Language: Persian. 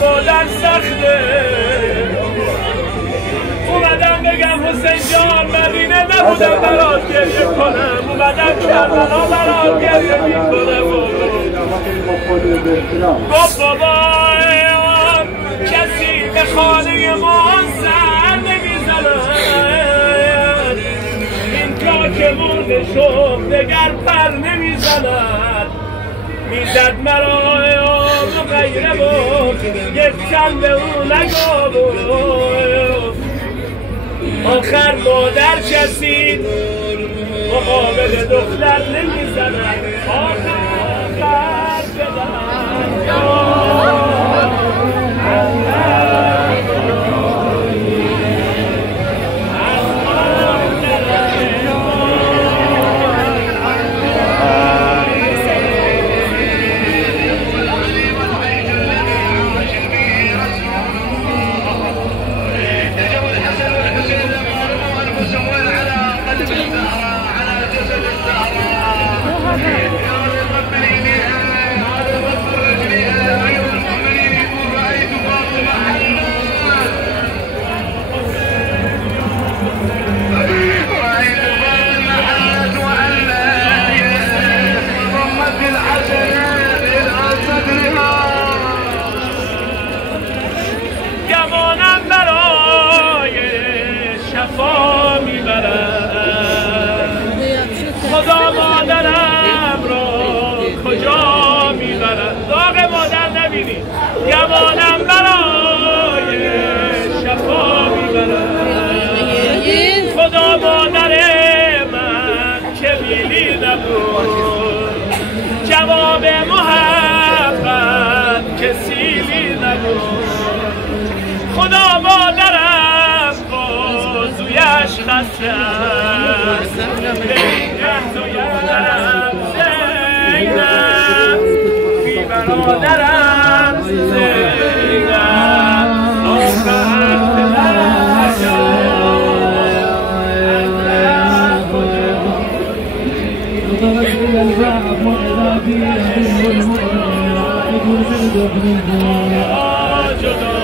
مادر سخته. اومدم بگم حسین جان مدینه نبودم برات گریه کنم، اومدم کربلا برات گریه میکنم. گفت بابا کسی به خانه ما سر نمیزنه، اینجا که مرده شد دگر پر نمیزند. میزد مرا و غیره بود یک چند به اون نگاه بود. آخر مادر کسی مقابل دختر نمیزند. آخر بدن خدا مادرم را کجا میبرد. داغ مادر نبینی گمانم برای شفا میبرد. خدا مادر من که میلی نبود، جواب محبت که سیلی نبود. خدا مادرم بازویش خسته است، زینب بی برادرم زینب آخر جدا